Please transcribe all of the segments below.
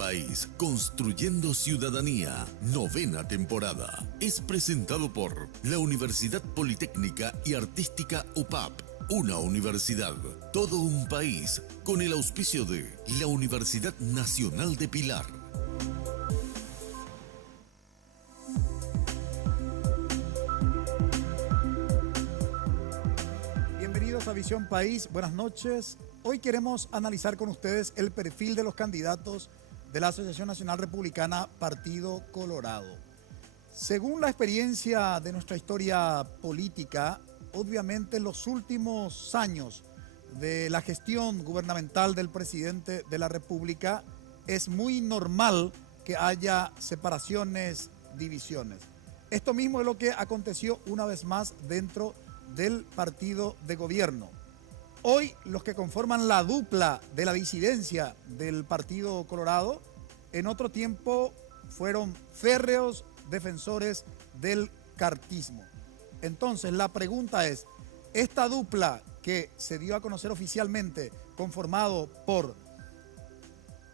País, construyendo ciudadanía, 9ª temporada. Es presentado por la Universidad Politécnica y Artística UPAP. Una universidad, todo un país, con el auspicio de la Universidad Nacional de Pilar. Bienvenidos a Visión País, buenas noches. Hoy queremos analizar con ustedes el perfil de los candidatos de la Asociación Nacional Republicana Partido Colorado. Según la experiencia de nuestra historia política, obviamente los últimos años de la gestión gubernamental del presidente de la República es muy normal que haya separaciones, divisiones. Esto mismo es lo que aconteció una vez más dentro del partido de gobierno. Hoy los que conforman la dupla de la disidencia del Partido Colorado, en otro tiempo fueron férreos defensores del cartismo. Entonces la pregunta es, esta dupla que se dio a conocer oficialmente, conformado por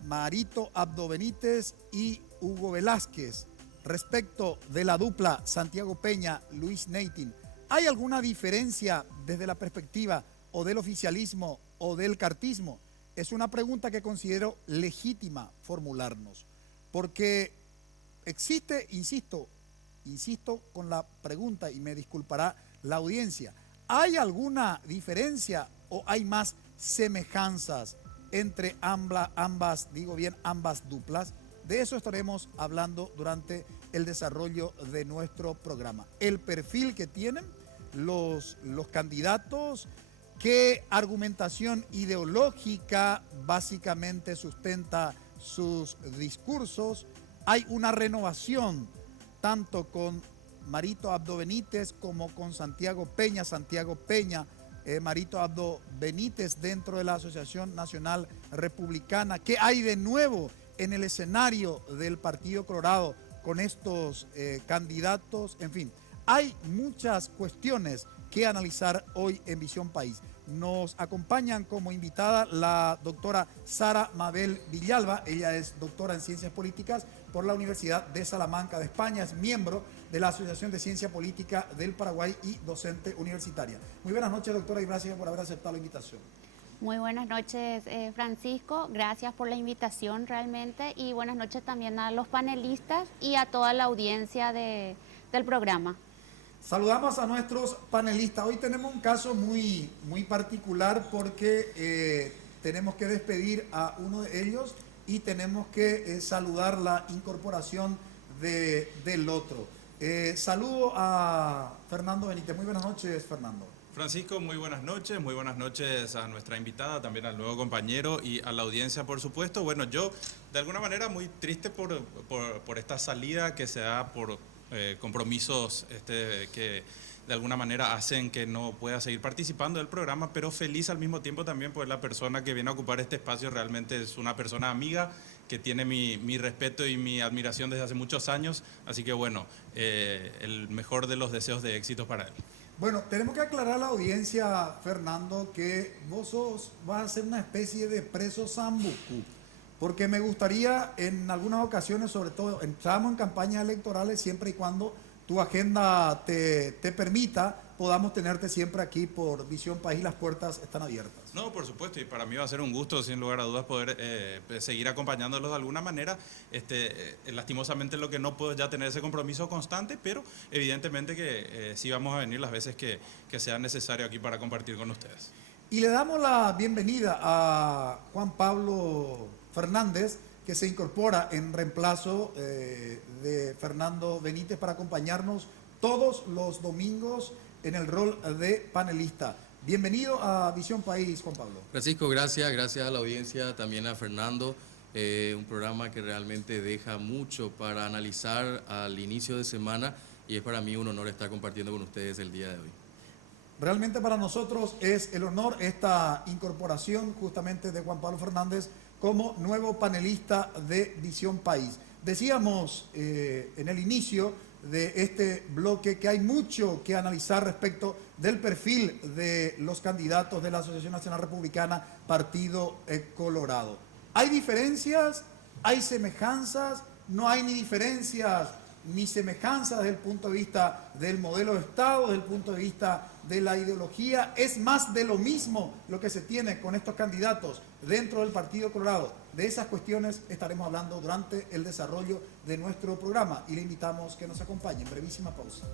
Marito Abdo Benítez y Hugo Velázquez, respecto de la dupla Santiago Peña-Luis Neitin, ¿hay alguna diferencia desde la perspectiva o del oficialismo o del cartismo? Es una pregunta que considero legítima formularnos, porque existe, insisto con la pregunta y me disculpará la audiencia, ¿hay alguna diferencia o hay más semejanzas entre ambas duplas? De eso estaremos hablando durante el desarrollo de nuestro programa. El perfil que tienen los candidatos, qué argumentación ideológica básicamente sustenta sus discursos. Hay una renovación tanto con Marito Abdo Benítez como con Santiago Peña. Marito Abdo Benítez dentro de la Asociación Nacional Republicana. ¿Qué hay de nuevo en el escenario del Partido Colorado con estos candidatos? En fin, hay muchas cuestiones que analizar hoy en Visión País. Nos acompañan como invitada la doctora Sara Mabel Villalba. Ella es doctora en Ciencias Políticas por la Universidad de Salamanca de España. Es miembro de la Asociación de Ciencia Política del Paraguay y docente universitaria. Muy buenas noches, doctora, y gracias por haber aceptado la invitación. Muy buenas noches, Francisco. Gracias por la invitación realmente. Y buenas noches también a los panelistas y a toda la audiencia del programa. Saludamos a nuestros panelistas. Hoy tenemos un caso muy particular porque tenemos que despedir a uno de ellos y tenemos que saludar la incorporación del otro. Saludo a Fernando Benítez. Muy buenas noches, Fernando. Francisco, muy buenas noches a nuestra invitada, también al nuevo compañero y a la audiencia, por supuesto. Bueno, yo de alguna manera muy triste por esta salida que se da por compromisos que de alguna manera hacen que no pueda seguir participando del programa, pero feliz al mismo tiempo también por la persona que viene a ocupar este espacio. Realmente es una persona amiga que tiene mi respeto y mi admiración desde hace muchos años, así que bueno, el mejor de los deseos de éxitos para él. Bueno, tenemos que aclarar a la audiencia, Fernando, que vos vas a ser una especie de preso sambucú, porque me gustaría en algunas ocasiones, sobre todo, entramos en campañas electorales siempre y cuando tu agenda te permita, podamos tenerte siempre aquí por Visión País, las puertas están abiertas. No, por supuesto, y para mí va a ser un gusto, sin lugar a dudas, poder seguir acompañándolos de alguna manera. Lastimosamente lo que no puedo ya tener ese compromiso constante, pero evidentemente que sí vamos a venir las veces que sea necesario aquí para compartir con ustedes. Y le damos la bienvenida a Juan Pablo Fernández, que se incorpora en reemplazo de Fernando Benítez para acompañarnos todos los domingos en el rol de panelista. Bienvenido a Visión País, Juan Pablo. Francisco, gracias a la audiencia, también a Fernando. Un programa que realmente deja mucho para analizar al inicio de semana y es para mí un honor estar compartiendo con ustedes el día de hoy. Realmente para nosotros es el honor esta incorporación justamente de Juan Pablo Fernández como nuevo panelista de Visión País. Decíamos en el inicio de este bloque que hay mucho que analizar respecto del perfil de los candidatos de la Asociación Nacional Republicana Partido Colorado. ¿Hay diferencias? ¿Hay semejanzas? ¿No hay ni diferencias ni semejanzas desde el punto de vista del modelo de Estado, desde el punto de vista de la ideología? ¿Es más de lo mismo lo que se tiene con estos candidatos dentro del Partido Colorado? De esas cuestiones estaremos hablando durante el desarrollo de nuestro programa y le invitamos que nos acompañe. En brevísima pausa.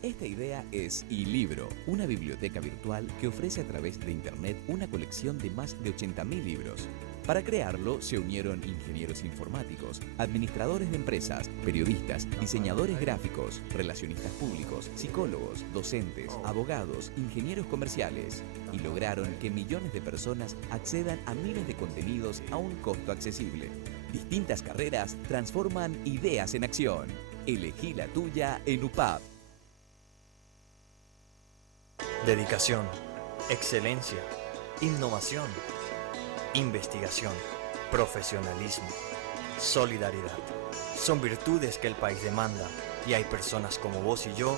Esta idea es iLibro, una biblioteca virtual que ofrece a través de Internet una colección de más de 80.000 libros. Para crearlo se unieron ingenieros informáticos, administradores de empresas, periodistas, diseñadores gráficos, relacionistas públicos, psicólogos, docentes, abogados, ingenieros comerciales y lograron que millones de personas accedan a miles de contenidos a un costo accesible. Distintas carreras transforman ideas en acción. Elegí la tuya en UPAP. Dedicación, excelencia, innovación, investigación, profesionalismo, solidaridad. Son virtudes que el país demanda y hay personas como vos y yo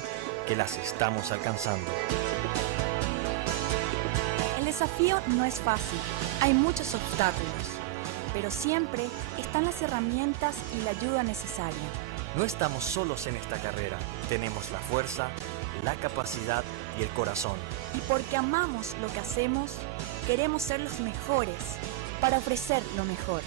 que las estamos alcanzando. El desafío no es fácil, hay muchos obstáculos, pero siempre están las herramientas y la ayuda necesaria. No estamos solos en esta carrera, tenemos la fuerza, la capacidad y el corazón. Y porque amamos lo que hacemos, queremos ser los mejores para ofrecer lo mejor.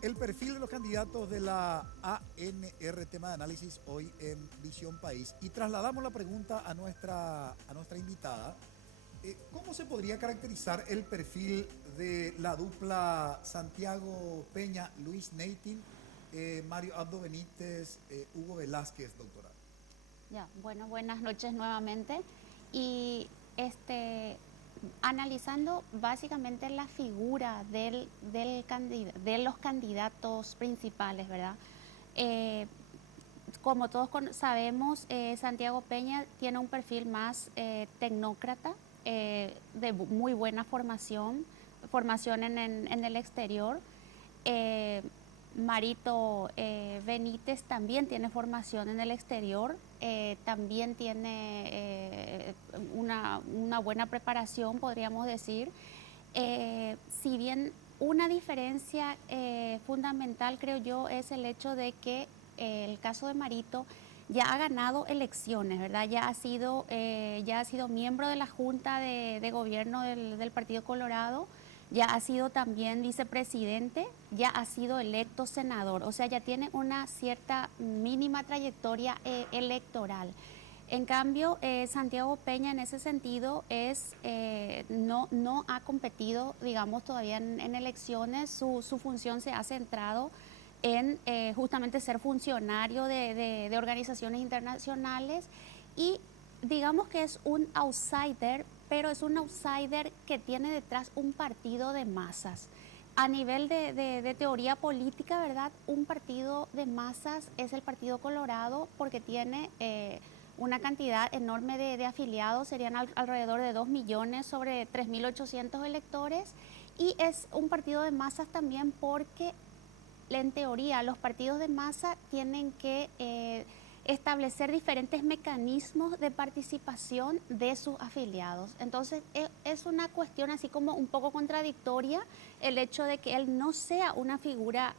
El perfil de los candidatos de la ANR, tema de análisis hoy en Visión País. Y trasladamos la pregunta a nuestra invitada. ¿Cómo se podría caracterizar el perfil de la dupla Santiago Peña, Luis Neitin, Mario Abdo Benítez, Hugo Velázquez, doctora? Ya, bueno, buenas noches nuevamente. Y analizando básicamente la figura de los candidatos principales, ¿verdad? Como todos sabemos, Santiago Peña tiene un perfil más tecnócrata, de muy buena formación en el exterior. Marito Benítez también tiene formación en el exterior, también tiene una buena preparación, podríamos decir. Si bien una diferencia fundamental, creo yo, es el hecho de que el caso de Marito ya ha ganado elecciones, ¿verdad? Ya ha sido miembro de la Junta de Gobierno del Partido Colorado, ya ha sido también vicepresidente, ya ha sido electo senador, o sea, ya tiene una cierta mínima trayectoria electoral. En cambio, Santiago Peña en ese sentido no ha competido, digamos, todavía en elecciones. Su función se ha centrado en justamente ser funcionario de organizaciones internacionales y digamos que es un outsider, pero es un outsider que tiene detrás un partido de masas. A nivel de teoría política, ¿verdad? Un partido de masas es el Partido Colorado porque tiene una cantidad enorme de afiliados, serían alrededor de 2 millones sobre 3.800 electores, y es un partido de masas también porque en teoría los partidos de masa tienen que establecer diferentes mecanismos de participación de sus afiliados. Entonces es una cuestión así como un poco contradictoria el hecho de que él no sea una figura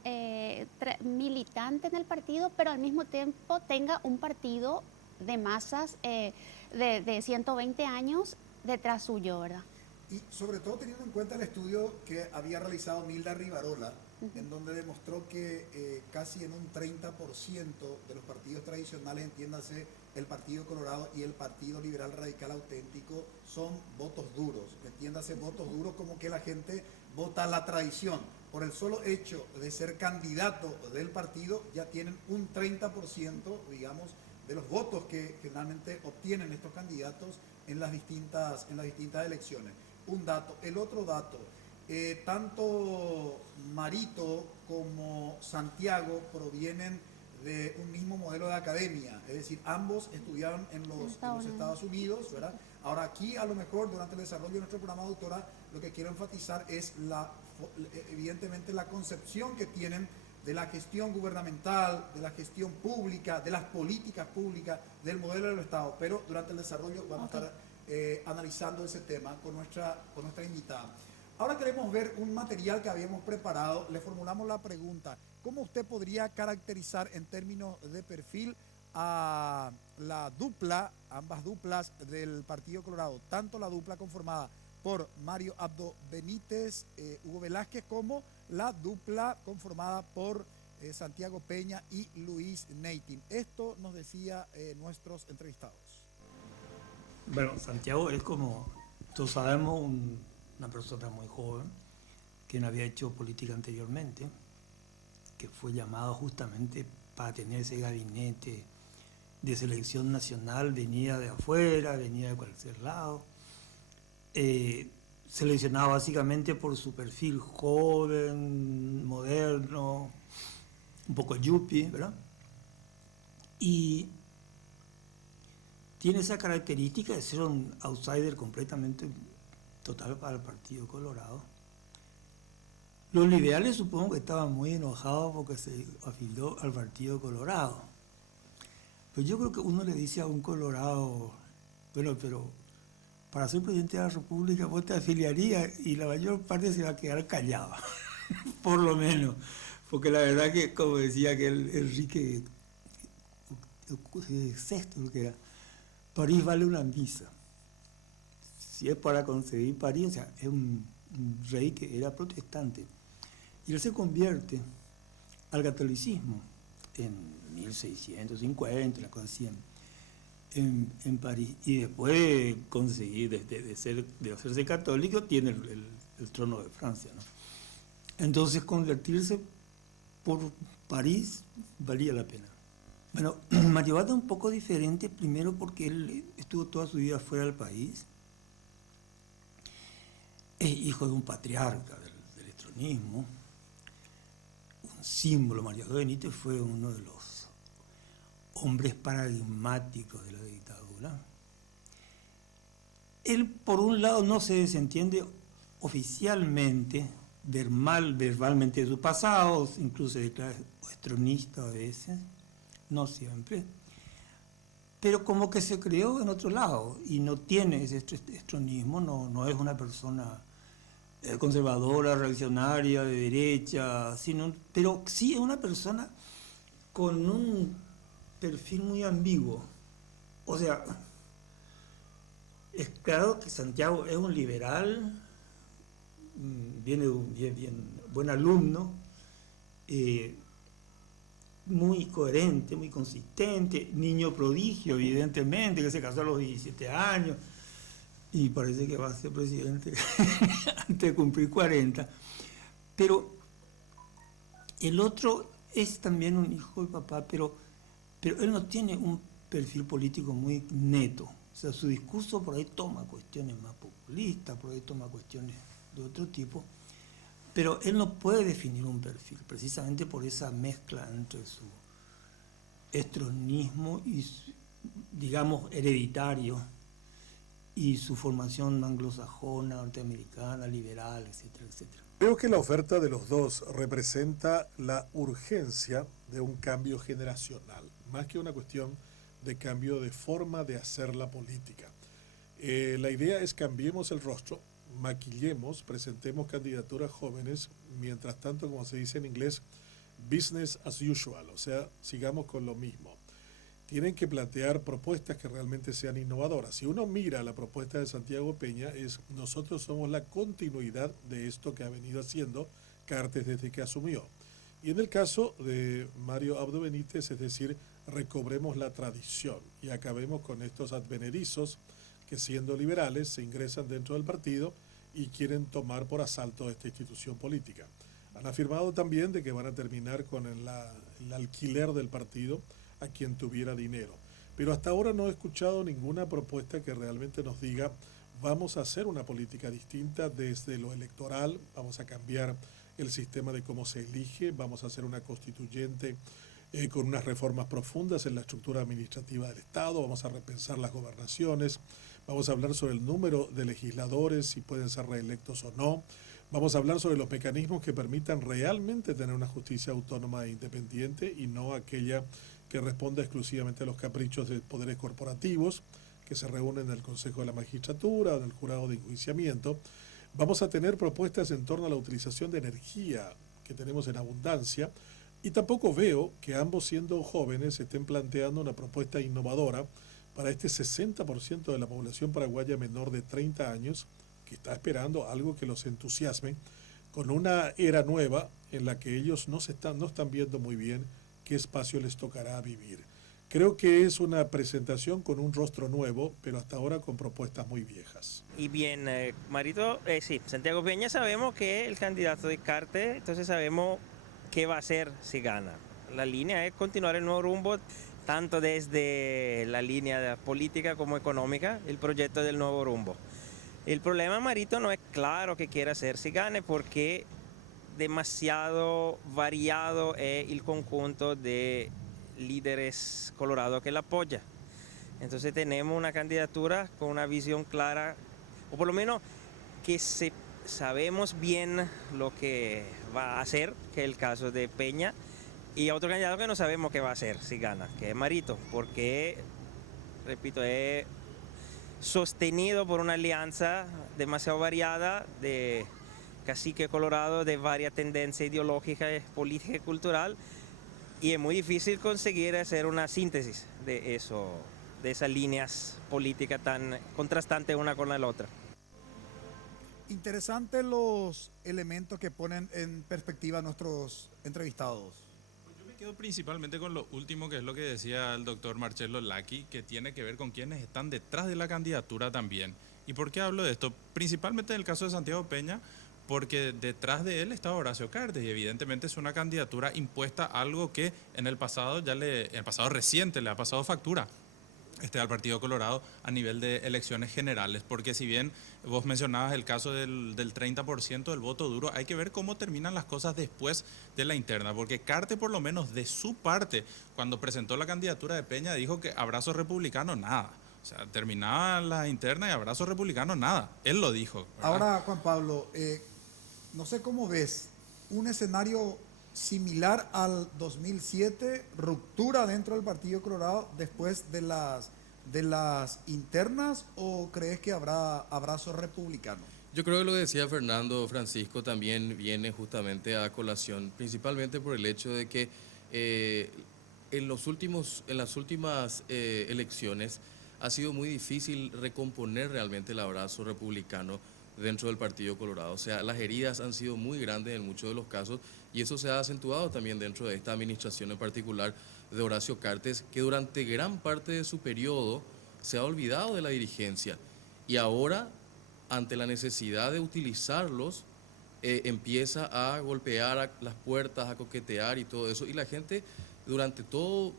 militante en el partido, pero al mismo tiempo tenga un partido de masas de 120 años detrás suyo, ¿verdad? Y sobre todo teniendo en cuenta el estudio que había realizado Milda Rivarola, en donde demostró que casi en un 30% de los partidos tradicionales, entiéndase el Partido Colorado y el Partido Liberal Radical Auténtico, son votos duros. Entiéndase votos duros como que la gente vota la tradición. Por el solo hecho de ser candidato del partido, ya tienen un 30%, digamos, de los votos que generalmente obtienen estos candidatos en las distintas elecciones. Un dato. El otro dato, tanto Marito como Santiago provienen de un mismo modelo de academia, es decir, ambos estudiaron en los Estados Unidos, ¿verdad? Ahora aquí a lo mejor durante el desarrollo de nuestro programa, doctora, lo que quiero enfatizar es evidentemente la concepción que tienen de la gestión gubernamental, de la gestión pública, de las políticas públicas, del modelo del Estado, pero durante el desarrollo vamos a estar analizando ese tema con nuestra invitada. Ahora queremos ver un material que habíamos preparado. Le formulamos la pregunta: ¿cómo usted podría caracterizar en términos de perfil a la dupla, ambas duplas del Partido Colorado, tanto la dupla conformada por Mario Abdo Benítez, Hugo Velázquez, como la dupla conformada por Santiago Peña y Luis Neitin? Esto nos decía nuestros entrevistados. Bueno, Santiago es, como todos sabemos, una persona muy joven que no había hecho política anteriormente, que fue llamado justamente para tener ese gabinete de selección nacional, venía de afuera, venía de cualquier lado, seleccionado básicamente por su perfil joven, moderno, un poco yuppie, ¿verdad? Y tiene esa característica de ser un outsider completamente total para el Partido Colorado. Los liberales supongo que estaban muy enojados porque se afilió al Partido Colorado. Pero yo creo que uno le dice a un colorado, bueno, pero para ser presidente de la República vos te afiliarías, y la mayor parte se va a quedar callada, por lo menos. Porque la verdad que, como decía que Enrique VI, que era, París vale una misa. Si es para conseguir París, o sea, es un rey que era protestante. Y él se convierte al catolicismo en 1650, una cosa así, en París. Y después de conseguir, de hacerse católico, tiene el trono de Francia, ¿no? Entonces, convertirse por París valía la pena. Bueno, Mario Abdo es un poco diferente, primero porque él estuvo toda su vida fuera del país. Es hijo de un patriarca del estronismo, un símbolo. Mario Abdo Benítez fue uno de los hombres paradigmáticos de la dictadura. Él, por un lado, no se desentiende oficialmente, verbalmente de su pasado, incluso se declara estronista a veces, no siempre, pero como que se creó en otro lado y no tiene ese estronismo, no es una persona conservadora, reaccionaria, de derecha, pero sí es una persona con un perfil muy ambiguo. O sea, es claro que Santiago es un liberal, viene de un bien buen alumno, muy coherente, muy consistente, niño prodigio, evidentemente, que se casó a los 17 años, y parece que va a ser presidente antes de cumplir 40. Pero el otro es también un hijo de papá, pero él no tiene un perfil político muy neto. O sea, su discurso por ahí toma cuestiones más populistas, por ahí toma cuestiones de otro tipo, pero él no puede definir un perfil, precisamente por esa mezcla entre su estronismo y, digamos, hereditario, y su formación anglosajona, norteamericana, liberal, etcétera, etcétera. Creo que la oferta de los dos representa la urgencia de un cambio generacional, más que una cuestión de cambio de forma de hacer la política. La idea es cambiemos el rostro, maquillemos, presentemos candidaturas jóvenes, mientras tanto, como se dice en inglés, business as usual, o sea, sigamos con lo mismo. Tienen que plantear propuestas que realmente sean innovadoras. Si uno mira la propuesta de Santiago Peña, nosotros somos la continuidad de esto que ha venido haciendo Cartes desde que asumió. Y en el caso de Mario Abdo Benítez, es decir, recobremos la tradición y acabemos con estos advenerizos que, siendo liberales, se ingresan dentro del partido y quieren tomar por asalto esta institución política. Han afirmado también de que van a terminar con el alquiler del partido a quien tuviera dinero. Pero hasta ahora no he escuchado ninguna propuesta que realmente nos diga vamos a hacer una política distinta desde lo electoral, vamos a cambiar el sistema de cómo se elige, vamos a hacer una constituyente con unas reformas profundas en la estructura administrativa del Estado. Vamos a repensar las gobernaciones, vamos a hablar sobre el número de legisladores, si pueden ser reelectos o no. Vamos a hablar sobre los mecanismos que permitan realmente tener una justicia autónoma e independiente y no aquella que responda exclusivamente a los caprichos de poderes corporativos que se reúnen en el Consejo de la Magistratura o en el Jurado de Enjuiciamiento. Vamos a tener propuestas en torno a la utilización de energía que tenemos en abundancia. Y tampoco veo que ambos, siendo jóvenes, estén planteando una propuesta innovadora para este 60% de la población paraguaya menor de 30 años que está esperando algo que los entusiasme, con una era nueva en la que ellos no están viendo muy bien qué espacio les tocará vivir. Creo que es una presentación con un rostro nuevo, pero hasta ahora con propuestas muy viejas. Y bien, Marito, sí, Santiago Peña sabemos que es el candidato de Carte, entonces sabemos qué va a hacer si gana. La línea es continuar el nuevo rumbo, tanto desde la línea política como económica, el proyecto del nuevo rumbo. El problema, Marito, no es claro qué quiere hacer si gane, porque demasiado variado es el conjunto de líderes colorados que la apoya. Entonces tenemos una candidatura con una visión clara, o por lo menos que sabemos bien lo que va a hacer, que es el caso de Peña, y otro candidato que no sabemos qué va a hacer si gana, que es Marito, porque, repito, es sostenido por una alianza demasiado variada de cacique colorado, de varias tendencias ideológicas, política y cultural, y es muy difícil conseguir hacer una síntesis de eso, de esas líneas políticas tan contrastantes una con la otra. Interesantes los elementos que ponen en perspectiva nuestros entrevistados. Yo me quedo principalmente con lo último, que es lo que decía el doctor Marcelo Lacchi, que tiene que ver con quienes están detrás de la candidatura también. ¿Y por qué hablo de esto? Principalmente en el caso de Santiago Peña, porque detrás de él está Horacio Cartes y evidentemente es una candidatura impuesta a algo que en el pasado reciente le ha pasado factura al Partido Colorado a nivel de elecciones generales, porque si bien vos mencionabas el caso del 30% del voto duro, hay que ver cómo terminan las cosas después de la interna, porque Cartes, por lo menos de su parte, cuando presentó la candidatura de Peña, dijo que abrazo republicano nada. O sea, terminaba la interna y abrazo republicano nada. Él lo dijo, ¿verdad? Ahora, Juan Pablo, no sé cómo ves un escenario similar al 2007, ruptura dentro del Partido Colorado después de las internas, o crees que habrá abrazo republicano? Yo creo que lo que decía Fernando Francisco también viene justamente a colación, principalmente por el hecho de que en las últimas elecciones ha sido muy difícil recomponer realmente el abrazo republicano dentro del Partido Colorado. O sea, las heridas han sido muy grandes en muchos de los casos y eso se ha acentuado también dentro de esta administración en particular de Horacio Cartes, que durante gran parte de su periodo se ha olvidado de la dirigencia y ahora, ante la necesidad de utilizarlos, empieza a golpear a las puertas, a coquetear y todo eso. Y la gente durante todo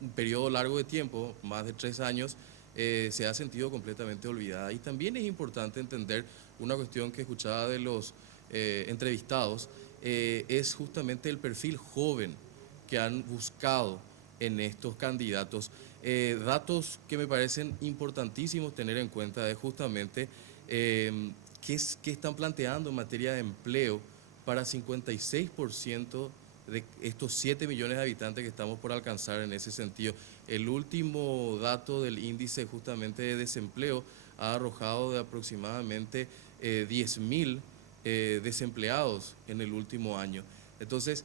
un periodo largo de tiempo, más de 3 años, se ha sentido completamente olvidada. Y también es importante entender una cuestión que escuchaba de los entrevistados, es justamente el perfil joven que han buscado en estos candidatos. Datos que me parecen importantísimos tener en cuenta es justamente qué están planteando en materia de empleo para 56% de estos 7 millones de habitantes que estamos por alcanzar en ese sentido. El último dato del índice justamente de desempleo ha arrojado de aproximadamente 10.000 desempleados en el último año. Entonces,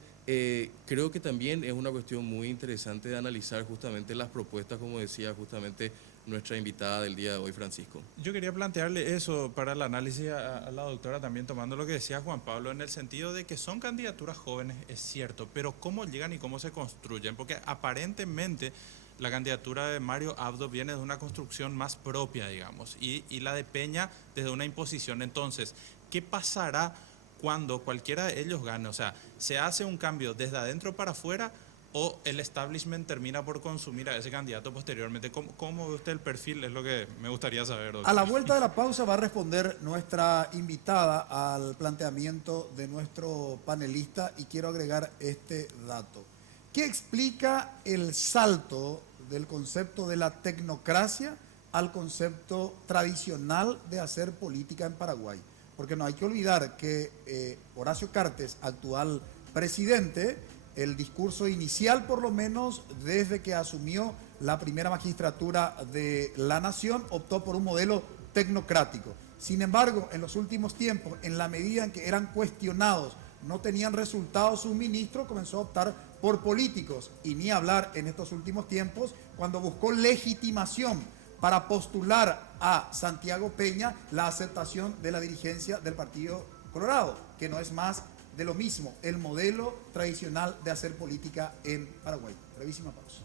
creo que también es una cuestión muy interesante de analizar justamente las propuestas, como decía justamente nuestra invitada del día de hoy, Francisco. Yo quería plantearle eso para el análisis a la doctora, también tomando lo que decía Juan Pablo, en el sentido de que son candidaturas jóvenes, es cierto, pero cómo llegan y cómo se construyen, porque aparentemente la candidatura de Mario Abdo viene de una construcción más propia, digamos, y la de Peña desde una imposición. Entonces, ¿qué pasará cuando cualquiera de ellos gane? O sea, ¿se hace un cambio desde adentro para afuera o el establishment termina por consumir a ese candidato posteriormente? ¿Cómo ve usted el perfil? Es lo que me gustaría saber, doctor. A la vuelta de la pausa va a responder nuestra invitada al planteamiento de nuestro panelista y quiero agregar este dato. ¿Qué explica el salto del concepto de la tecnocracia al concepto tradicional de hacer política en Paraguay? Porque no hay que olvidar que Horacio Cartes, actual presidente, el discurso inicial, por lo menos desde que asumió la primera magistratura de la nación, optó por un modelo tecnocrático. Sin embargo, en los últimos tiempos, en la medida en que eran cuestionados, no tenían resultados sus ministros, comenzó a optar por políticos. Y ni hablar en estos últimos tiempos, cuando buscó legitimación para postular a Santiago Peña, la aceptación de la dirigencia del Partido Colorado, que no es más de lo mismo, el modelo tradicional de hacer política en Paraguay. Brevísima pausa.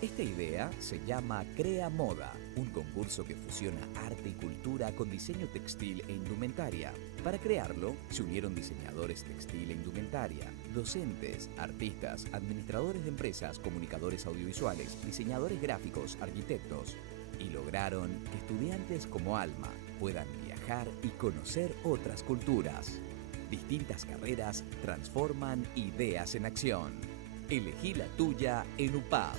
Esta idea se llama Crea Moda, un concurso que fusiona arte y cultura con diseño textil e indumentaria. Para crearlo, se unieron diseñadores textil e indumentaria, docentes, artistas, administradores de empresas, comunicadores audiovisuales, diseñadores gráficos, arquitectos, y lograron que estudiantes como Alma puedan viajar y conocer otras culturas. Distintas carreras transforman ideas en acción. Elegí la tuya en UPAP.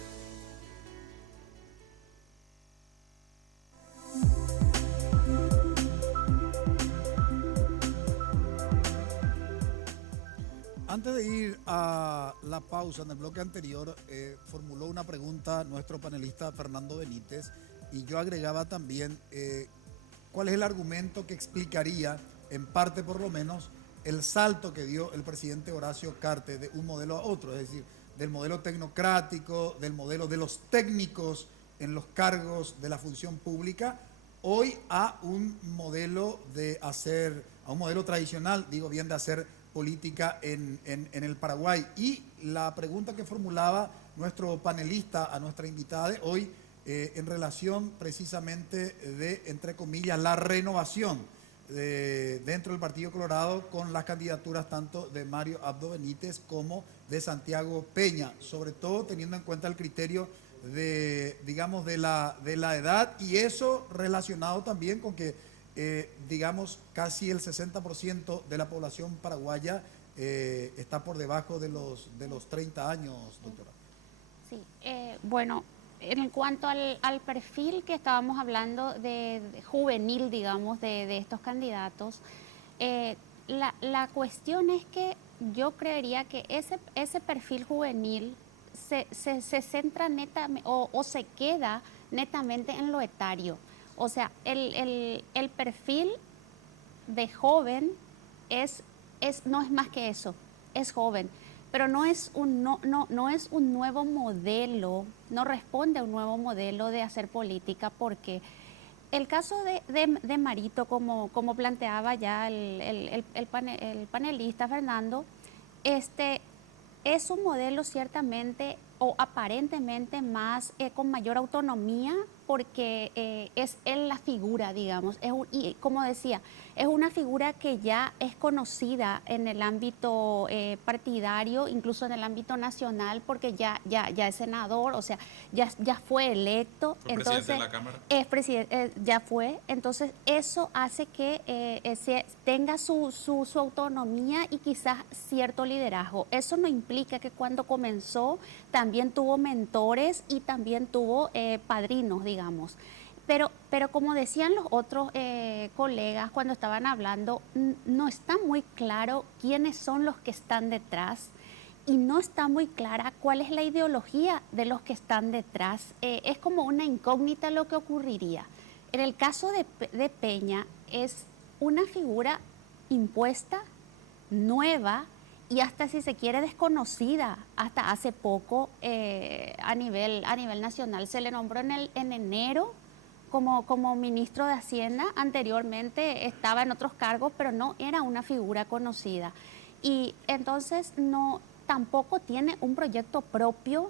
Antes de ir a la pausa, en el bloque anterior formuló una pregunta nuestro panelista Fernando Benítez, y yo agregaba también cuál es el argumento que explicaría, en parte por lo menos, el salto que dio el presidente Horacio Cartes de un modelo a otro, es decir, del modelo tecnocrático, del modelo de los técnicos en los cargos de la función pública, hoy a un modelo a un modelo tradicional, digo bien, de hacer política en el Paraguay. Y la pregunta que formulaba nuestro panelista a nuestra invitada de hoy, en relación precisamente de, entre comillas, la renovación dentro del Partido Colorado con las candidaturas tanto de Mario Abdo Benítez como de Santiago Peña, sobre todo teniendo en cuenta el criterio de, digamos, de la edad, y eso relacionado también con que digamos, casi el 60% de la población paraguaya está por debajo de los 30 años, doctora. Sí, bueno, en cuanto al perfil que estábamos hablando de juvenil, digamos, de estos candidatos, la cuestión es que yo creería que ese perfil juvenil se centra netamente o se queda netamente en lo etario. O sea, el perfil de joven no es más que eso, es joven, pero no es un nuevo modelo, no responde a un nuevo modelo de hacer política, porque el caso de Marito, como planteaba ya el panelista Fernando, es un modelo ciertamente o aparentemente más con mayor autonomía, porque es él la figura, digamos, y como decía, es una figura que ya es conocida en el ámbito partidario, incluso en el ámbito nacional, porque ya es senador, o sea, ya fue electo. Fue entonces, presidente de la Cámara. Es presidente, ya fue, entonces eso hace que tenga su autonomía y quizás cierto liderazgo. Eso no implica que cuando comenzó también tuvo mentores y también tuvo padrinos, digamos. Pero como decían los otros colegas cuando estaban hablando, no está muy claro quiénes son los que están detrás y no está muy clara cuál es la ideología de los que están detrás. Es como una incógnita lo que ocurriría. En el caso de Peña es una figura impuesta, nueva, y hasta, si se quiere, desconocida. Hasta hace poco a nivel nacional se le nombró en enero como ministro de Hacienda. Anteriormente estaba en otros cargos, pero no era una figura conocida. Y entonces tampoco tiene un proyecto propio,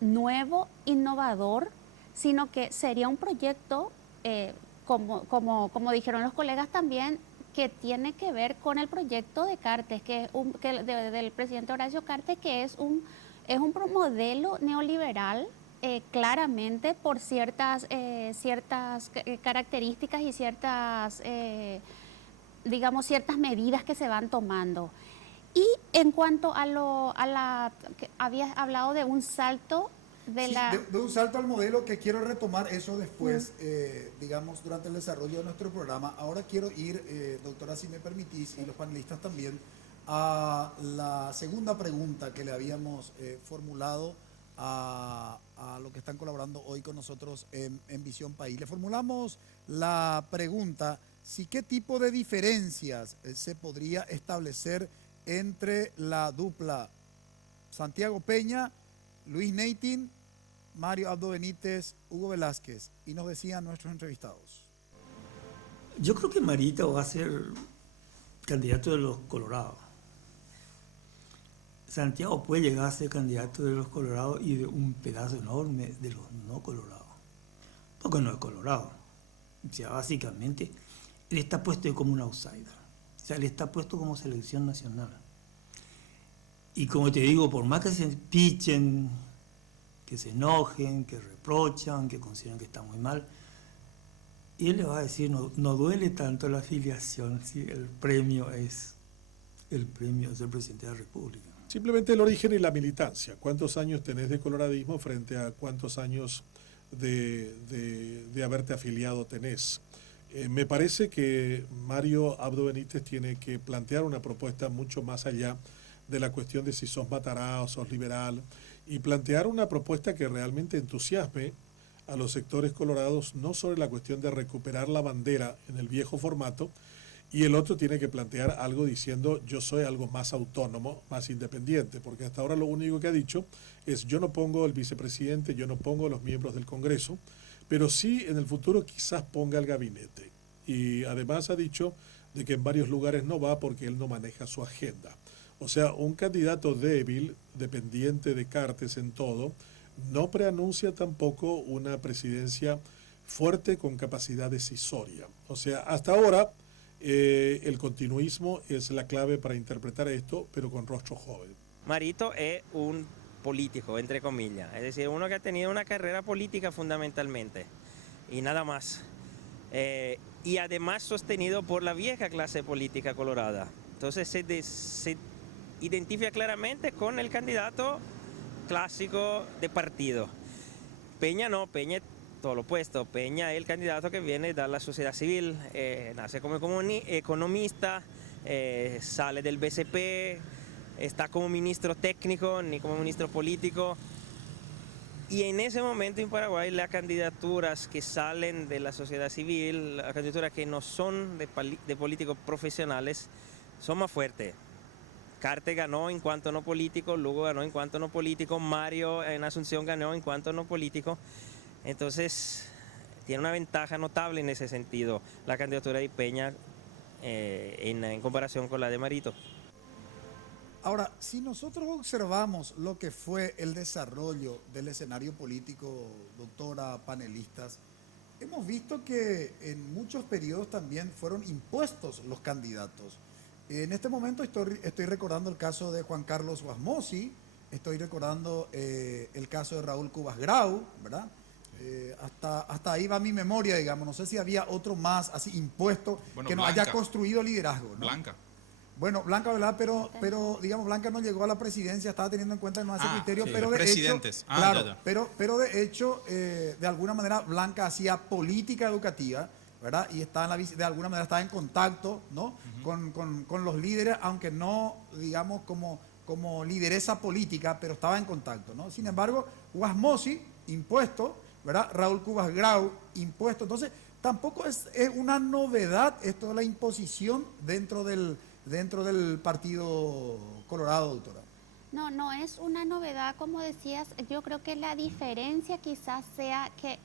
nuevo, innovador, sino que sería un proyecto, como dijeron los colegas también, que tiene que ver con el proyecto de Cartes, del presidente Horacio Cartes, que es un modelo neoliberal claramente por ciertas características y ciertas, digamos, ciertas medidas que se van tomando. Y en cuanto a que habías hablado de un salto de un salto al modelo, que quiero retomar eso después, digamos, durante el desarrollo de nuestro programa. Ahora quiero ir, doctora, si me permitís, y los panelistas también, a la segunda pregunta que le habíamos formulado a los que están colaborando hoy con nosotros en Visión País. Le formulamos la pregunta, si qué tipo de diferencias se podría establecer entre la dupla Santiago Peña, Luis Neitin, Mario Abdo Benítez, Hugo Velázquez, y nos decían nuestros entrevistados. Yo creo que Marito va a ser candidato de los Colorados. Santiago puede llegar a ser candidato de los Colorados y de un pedazo enorme de los no Colorados. Porque no es Colorado. O sea, básicamente, él está puesto como un outsider. O sea, él está puesto como selección nacional. Y como te digo, por más que se pichen, que se enojen, que reprochan, que consideren que está muy mal, y él le va a decir, no duele tanto la afiliación si el premio es el premio de ser presidente de la República. Simplemente el origen y la militancia. ¿Cuántos años tenés de coloradismo frente a cuántos años de haberte afiliado tenés? Me parece que Mario Abdo Benítez tiene que plantear una propuesta mucho más allá de la cuestión de si sos matará o sos liberal, y plantear una propuesta que realmente entusiasme a los sectores colorados, no sobre la cuestión de recuperar la bandera en el viejo formato, y el otro tiene que plantear algo diciendo yo soy algo más autónomo, más independiente, porque hasta ahora lo único que ha dicho es yo no pongo el vicepresidente, yo no pongo los miembros del Congreso, pero sí en el futuro quizás ponga el gabinete. Y además ha dicho de que en varios lugares no va porque él no maneja su agenda. O sea, un candidato débil, dependiente de Cartes en todo, no preanuncia tampoco una presidencia fuerte con capacidad decisoria. O sea, hasta ahora el continuismo es la clave para interpretar esto, pero con rostro joven. Marito es un político, entre comillas, es decir, uno que ha tenido una carrera política fundamentalmente, y nada más. Y además sostenido por la vieja clase política colorada. Entonces se identifica claramente con el candidato clásico de partido. Peña no, Peña es todo lo opuesto. Peña es el candidato que viene de la sociedad civil, nace como economista, sale del BCP, está como ministro técnico, ni como ministro político. Y en ese momento en Paraguay las candidaturas que salen de la sociedad civil, las candidaturas que no son de políticos profesionales, son más fuertes. Cartes ganó en cuanto no político, Lugo ganó en cuanto no político, Mario en Asunción ganó en cuanto no político. Entonces tiene una ventaja notable en ese sentido la candidatura de Peña en comparación con la de Marito. Ahora, si nosotros observamos lo que fue el desarrollo del escenario político, doctora, panelistas, hemos visto que en muchos periodos también fueron impuestos los candidatos. En este momento estoy recordando el caso de Juan Carlos Guasmosi, estoy recordando el caso de Raúl Cubas Grau, ¿verdad? Hasta ahí va mi memoria, digamos. No sé si había otro más así impuesto, bueno, que no haya construido liderazgo, ¿no? Blanca. Bueno, Blanca, ¿verdad? Pero digamos, Blanca no llegó a la presidencia, estaba teniendo en cuenta no ese criterio, sí, pero de presidentes. hecho, claro, ya. Pero de hecho, de alguna manera, Blanca hacía política educativa, ¿verdad? Y estaba de alguna manera estaba en contacto, ¿no? Con los líderes, aunque no, digamos, como lideresa política, pero estaba en contacto, ¿no? Sin embargo, Guasmosi, impuesto, ¿verdad? Raúl Cubas Grau, impuesto. Entonces, tampoco es una novedad esto de la imposición dentro del Partido Colorado, doctora. No es una novedad, como decías. Yo creo que la diferencia quizás sea que,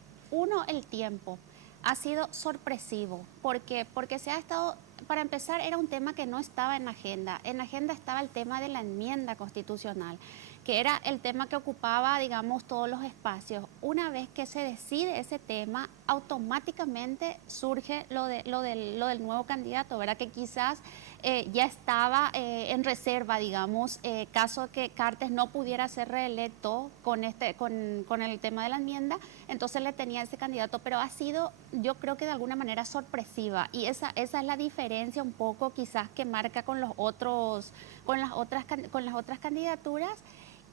el tiempo ha sido sorpresivo. ¿Por qué? Porque se ha estado, para empezar, era un tema que no estaba en la agenda. En la agenda estaba el tema de la enmienda constitucional, que era el tema que ocupaba, digamos, todos los espacios. Una vez que se decide ese tema, automáticamente surge lo del nuevo candidato, ¿verdad? Que quizás ya estaba en reserva, digamos, caso que Cartes no pudiera ser reelecto con el tema de la enmienda, entonces le tenía ese candidato, pero ha sido, yo creo que de alguna manera sorpresiva, y esa es la diferencia un poco quizás que marca con las otras candidaturas.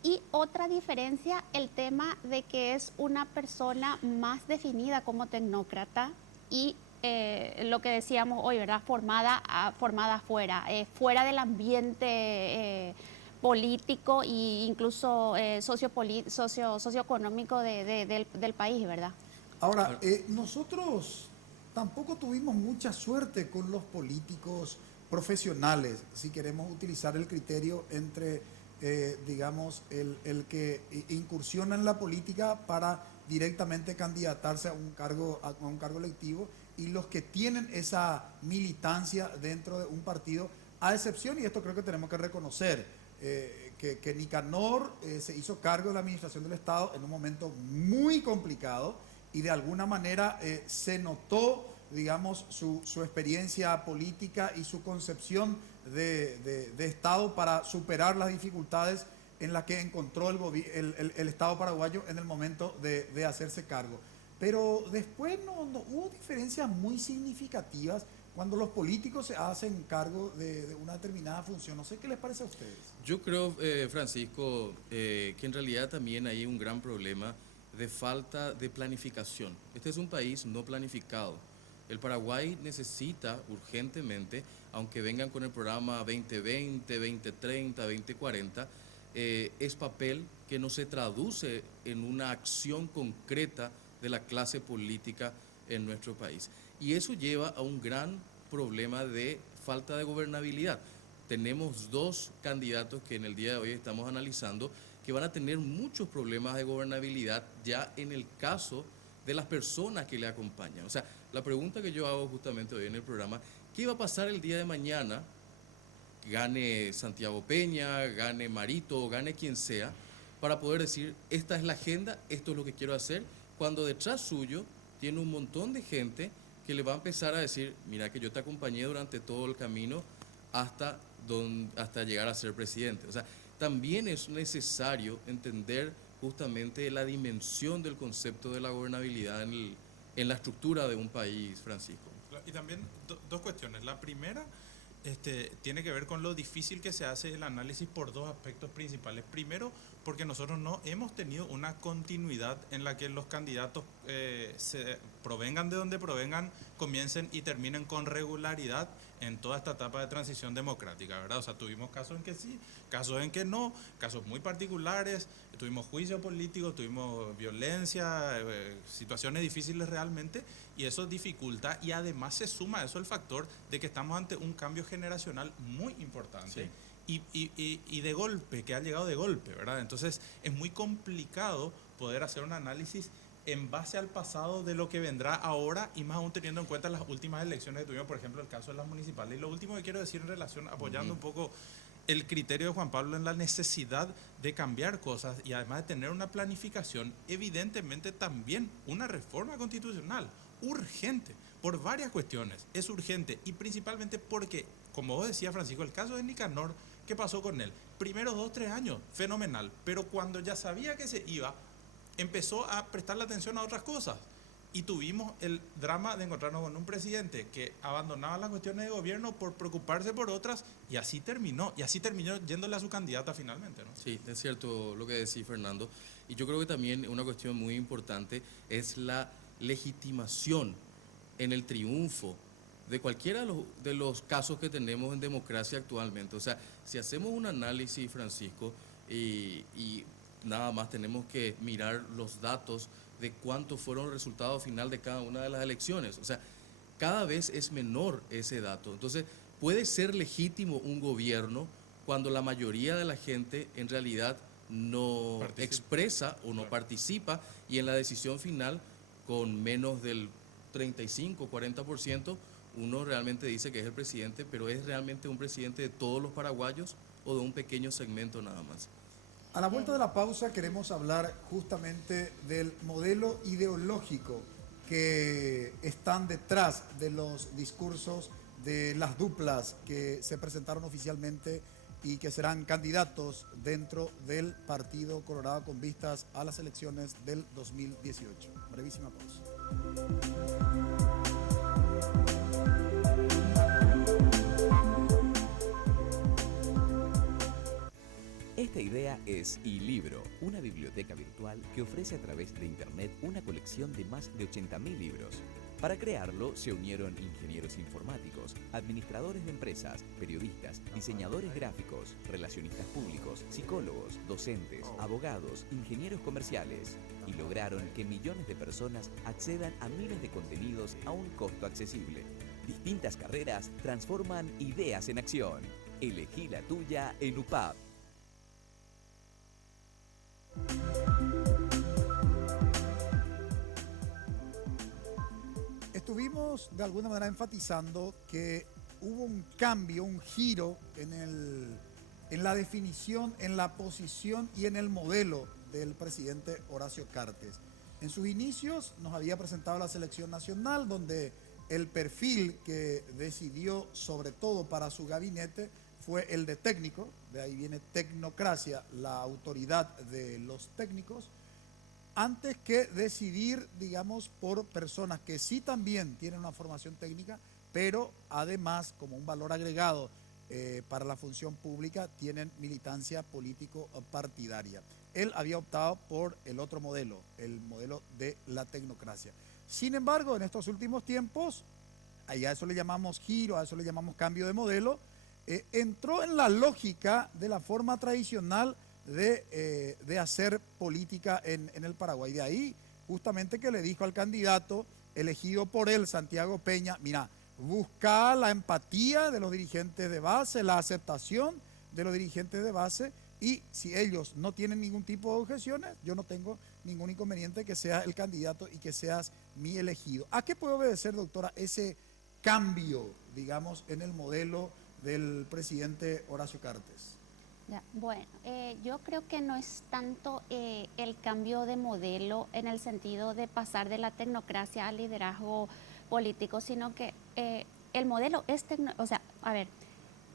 Y otra diferencia, el tema de que es una persona más definida como tecnócrata y lo que decíamos hoy, ¿verdad? Formada afuera, fuera del ambiente político e incluso socioeconómico del país, ¿verdad? Ahora, nosotros tampoco tuvimos mucha suerte con los políticos profesionales, si queremos utilizar el criterio entre, digamos, el que incursiona en la política para directamente candidatarse a un cargo electivo y los que tienen esa militancia dentro de un partido, a excepción, y esto creo que tenemos que reconocer, que Nicanor se hizo cargo de la administración del Estado en un momento muy complicado y de alguna manera se notó, digamos, su experiencia política y su concepción de Estado para superar las dificultades en las que encontró el Estado paraguayo en el momento de hacerse cargo. Pero después no hubo diferencias muy significativas cuando los políticos se hacen cargo de una determinada función. No sé qué les parece a ustedes. Yo creo, Francisco, que en realidad también hay un gran problema de falta de planificación. Este es un país no planificado. El Paraguay necesita urgentemente, aunque vengan con el programa 2020, 2030, 2040, es papel que no se traduce en una acción concreta de la clase política en nuestro país. Y eso lleva a un gran problema de falta de gobernabilidad. Tenemos dos candidatos que en el día de hoy estamos analizando que van a tener muchos problemas de gobernabilidad ya en el caso de las personas que le acompañan. O sea, la pregunta que yo hago justamente hoy en el programa, ¿qué va a pasar el día de mañana? Gane Santiago Peña, gane Marito, gane quien sea, para poder decir, esta es la agenda, esto es lo que quiero hacer, cuando detrás suyo tiene un montón de gente que le va a empezar a decir, mira que yo te acompañé durante todo el camino hasta llegar a ser presidente. O sea, también es necesario entender justamente la dimensión del concepto de la gobernabilidad en la estructura de un país, Francisco. Y también dos cuestiones. La primera tiene que ver con lo difícil que se hace el análisis por dos aspectos principales. Primero, porque nosotros no hemos tenido una continuidad en la que los candidatos se provengan de donde provengan, comiencen y terminen con regularidad en toda esta etapa de transición democrática, ¿verdad? O sea, tuvimos casos en que sí, casos en que no, casos muy particulares, tuvimos juicio político, tuvimos violencia, situaciones difíciles realmente, y eso dificulta, y además se suma a eso el factor de que estamos ante un cambio generacional muy importante. Sí. Y de golpe, que ha llegado de golpe, ¿verdad? Entonces es muy complicado poder hacer un análisis en base al pasado de lo que vendrá ahora, y más aún teniendo en cuenta las últimas elecciones que tuvimos, por ejemplo, el caso de las municipales. Y lo último que quiero decir en relación, apoyando un poco el criterio de Juan Pablo en la necesidad de cambiar cosas y además de tener una planificación, evidentemente también una reforma constitucional urgente, por varias cuestiones. Es urgente y principalmente porque, como vos decías, Francisco, el caso de Nicanor, ¿qué pasó con él? Primeros 2 o 3 años, fenomenal, pero cuando ya sabía que se iba, empezó a prestarle atención a otras cosas. Y tuvimos el drama de encontrarnos con un presidente que abandonaba las cuestiones de gobierno por preocuparse por otras, y así terminó yéndole a su candidata finalmente, ¿no? Sí, es cierto lo que decís, Fernando. Y yo creo que también una cuestión muy importante es la legitimación en el triunfo de cualquiera de los casos que tenemos en democracia actualmente. O sea, si hacemos un análisis, Francisco, y nada más tenemos que mirar los datos de cuántos fueron los resultados final de cada una de las elecciones. O sea, cada vez es menor ese dato. Entonces, puede ser legítimo un gobierno cuando la mayoría de la gente en realidad no expresa o no participa, y en la decisión final, con menos del 35, 40%, uno realmente dice que es el presidente, pero ¿es realmente un presidente de todos los paraguayos o de un pequeño segmento nada más? A la vuelta de la pausa queremos hablar justamente del modelo ideológico que están detrás de los discursos de las duplas que se presentaron oficialmente y que serán candidatos dentro del Partido Colorado con vistas a las elecciones del 2018. Brevísima pausa. Esta idea es iLibro, una biblioteca virtual que ofrece a través de Internet una colección de más de 80.000 libros. Para crearlo se unieron ingenieros informáticos, administradores de empresas, periodistas, diseñadores gráficos, relacionistas públicos, psicólogos, docentes, abogados, ingenieros comerciales y lograron que millones de personas accedan a miles de contenidos a un costo accesible. Distintas carreras transforman ideas en acción. Elegí la tuya en UPAP. Estuvimos de alguna manera enfatizando que hubo un cambio, un giro en la definición, en la posición y en el modelo del presidente Horacio Cartes. En sus inicios nos había presentado la selección nacional, donde el perfil que decidió sobre todo para su gabinete fue el de técnico, de ahí viene tecnocracia, la autoridad de los técnicos, antes que decidir, digamos, por personas que sí también tienen una formación técnica, pero además, como un valor agregado para la función pública, tienen militancia político-partidaria. Él había optado por el otro modelo, el modelo de la tecnocracia. Sin embargo, en estos últimos tiempos, a eso le llamamos giro, a eso le llamamos cambio de modelo, entró en la lógica de la forma tradicional de hacer política en el Paraguay. De ahí, justamente, que le dijo al candidato elegido por él, Santiago Peña, mira, busca la empatía de los dirigentes de base, la aceptación de los dirigentes de base, y si ellos no tienen ningún tipo de objeciones, yo no tengo ningún inconveniente que seas el candidato y que seas mi elegido. ¿A qué puede obedecer, doctora, ese cambio, digamos, en el modelo del presidente Horacio Cartes? Ya, bueno, yo creo que no es tanto el cambio de modelo en el sentido de pasar de la tecnocracia al liderazgo político, sino que el modelo es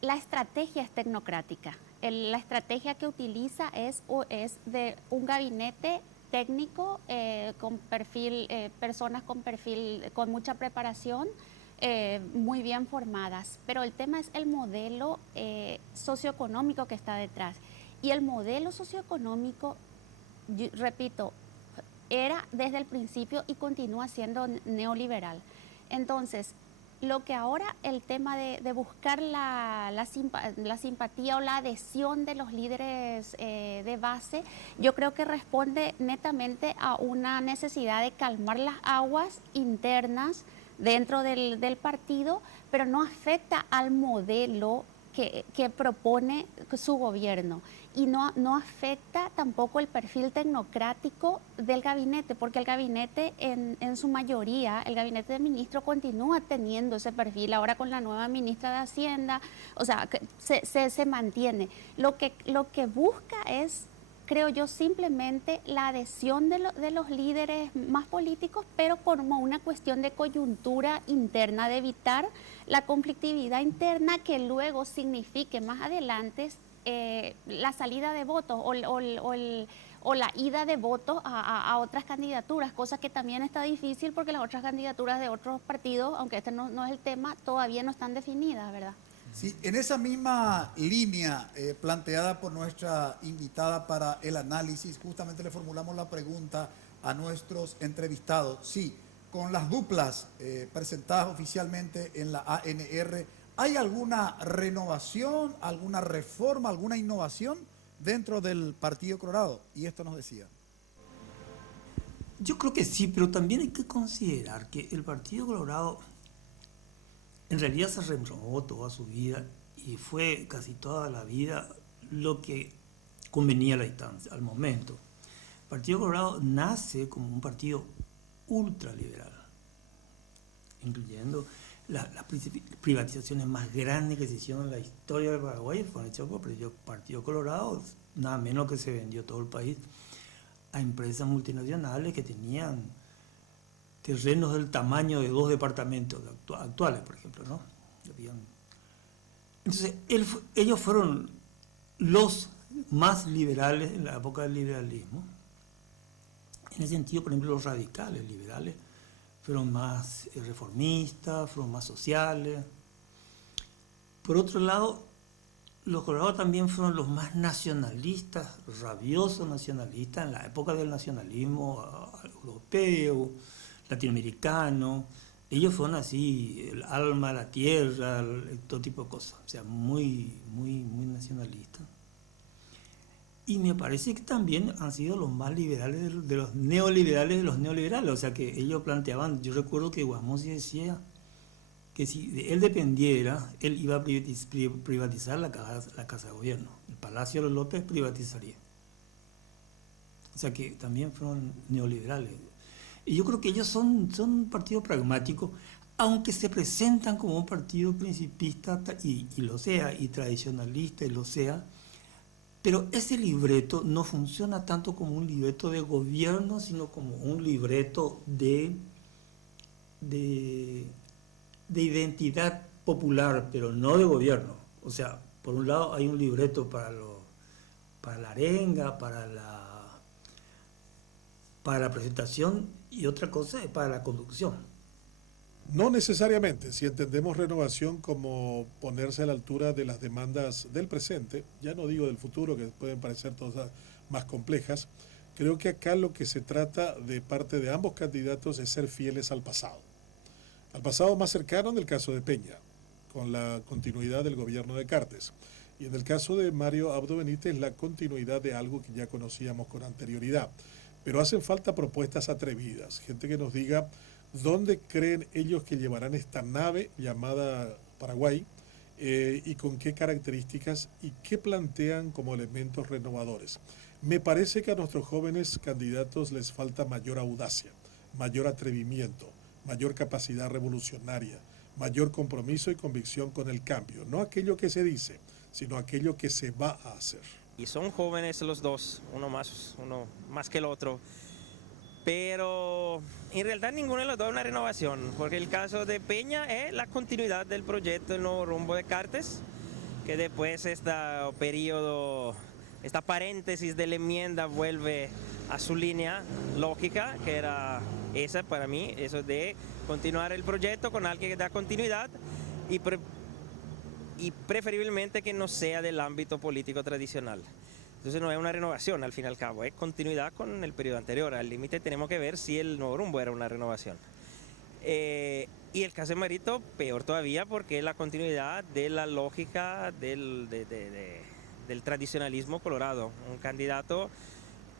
la estrategia es tecnocrática. La estrategia que utiliza es de un gabinete técnico con perfil, personas con perfil, con mucha preparación, muy bien formadas, pero el tema es el modelo socioeconómico que está detrás. Y el modelo socioeconómico, repito, era desde el principio y continúa siendo neoliberal. Entonces, lo que ahora el tema de buscar la simpatía o la adhesión de los líderes de base, yo creo que responde netamente a una necesidad de calmar las aguas internas dentro del partido, pero no afecta al modelo que propone su gobierno, y no afecta tampoco el perfil tecnocrático del gabinete, porque el gabinete en su mayoría, el gabinete de ministros continúa teniendo ese perfil, ahora con la nueva ministra de Hacienda, o sea, se mantiene. Lo que busca es, creo yo, simplemente la adhesión de los líderes más políticos, pero como una cuestión de coyuntura interna, de evitar la conflictividad interna que luego signifique más adelante la salida de votos o la ida de votos a otras candidaturas, cosa que también está difícil porque las otras candidaturas de otros partidos, aunque este no es el tema, todavía no están definidas, ¿verdad? Sí, en esa misma línea planteada por nuestra invitada para el análisis, justamente le formulamos la pregunta a nuestros entrevistados. Sí, con las duplas presentadas oficialmente en la ANR, ¿hay alguna renovación, alguna reforma, alguna innovación dentro del Partido Colorado? Y esto nos decía. Yo creo que sí, pero también hay que considerar que el Partido Colorado en realidad se renovó toda su vida y fue casi toda la vida lo que convenía a la instancia, al momento. El Partido Colorado nace como un partido ultraliberal, incluyendo las privatizaciones más grandes que se hicieron en la historia del Paraguay, fueron hechas por el Partido Colorado, nada menos que se vendió todo el país a empresas multinacionales que tenían terrenos del tamaño de 2 departamentos actuales, por ejemplo, ¿no? Entonces, ellos fueron los más liberales en la época del liberalismo. En ese sentido, por ejemplo, los radicales liberales fueron más reformistas, fueron más sociales. Por otro lado, los colorados también fueron los más nacionalistas, rabiosos nacionalistas en la época del nacionalismo europeo, latinoamericano. Ellos fueron así, el alma, la tierra, todo tipo de cosas, o sea, muy nacionalistas. Y me parece que también han sido los más liberales de los neoliberales, o sea, que ellos planteaban, yo recuerdo que Guasmosi decía que si de él dependiera, él iba a privatizar la casa de gobierno, el Palacio de López privatizaría. O sea, que también fueron neoliberales. Y yo creo que ellos son un partido pragmático, aunque se presentan como un partido principista y lo sea, y tradicionalista y lo sea, pero ese libreto no funciona tanto como un libreto de gobierno, sino como un libreto de identidad popular, pero no de gobierno. O sea, por un lado hay un libreto para la arenga, para la presentación, y otra cosa es para la conducción. No necesariamente, si entendemos renovación como ponerse a la altura de las demandas del presente, ya no digo del futuro, que pueden parecer todas más complejas, creo que acá lo que se trata de parte de ambos candidatos es ser fieles al pasado más cercano en el caso de Peña, con la continuidad del gobierno de Cartes, y en el caso de Mario Abdo Benítez, la continuidad de algo que ya conocíamos con anterioridad. Pero hacen falta propuestas atrevidas, gente que nos diga dónde creen ellos que llevarán esta nave llamada Paraguay y con qué características y qué plantean como elementos renovadores. Me parece que a nuestros jóvenes candidatos les falta mayor audacia, mayor atrevimiento, mayor capacidad revolucionaria, mayor compromiso y convicción con el cambio. No aquello que se dice, sino aquello que se va a hacer. Y son jóvenes los dos, uno más que el otro. Pero en realidad ninguno de los dos es una renovación, porque el caso de Peña es la continuidad del proyecto El Nuevo Rumbo de Cartes, que después esta paréntesis de la enmienda vuelve a su línea lógica, que era esa para mí, eso de continuar el proyecto con alguien que da continuidad y preferiblemente que no sea del ámbito político tradicional. Entonces no es una renovación al fin y al cabo, es continuidad con el periodo anterior. Al límite tenemos que ver si el Nuevo Rumbo era una renovación. Y el caso de Marito, peor todavía, porque es la continuidad de la lógica del tradicionalismo colorado. Un candidato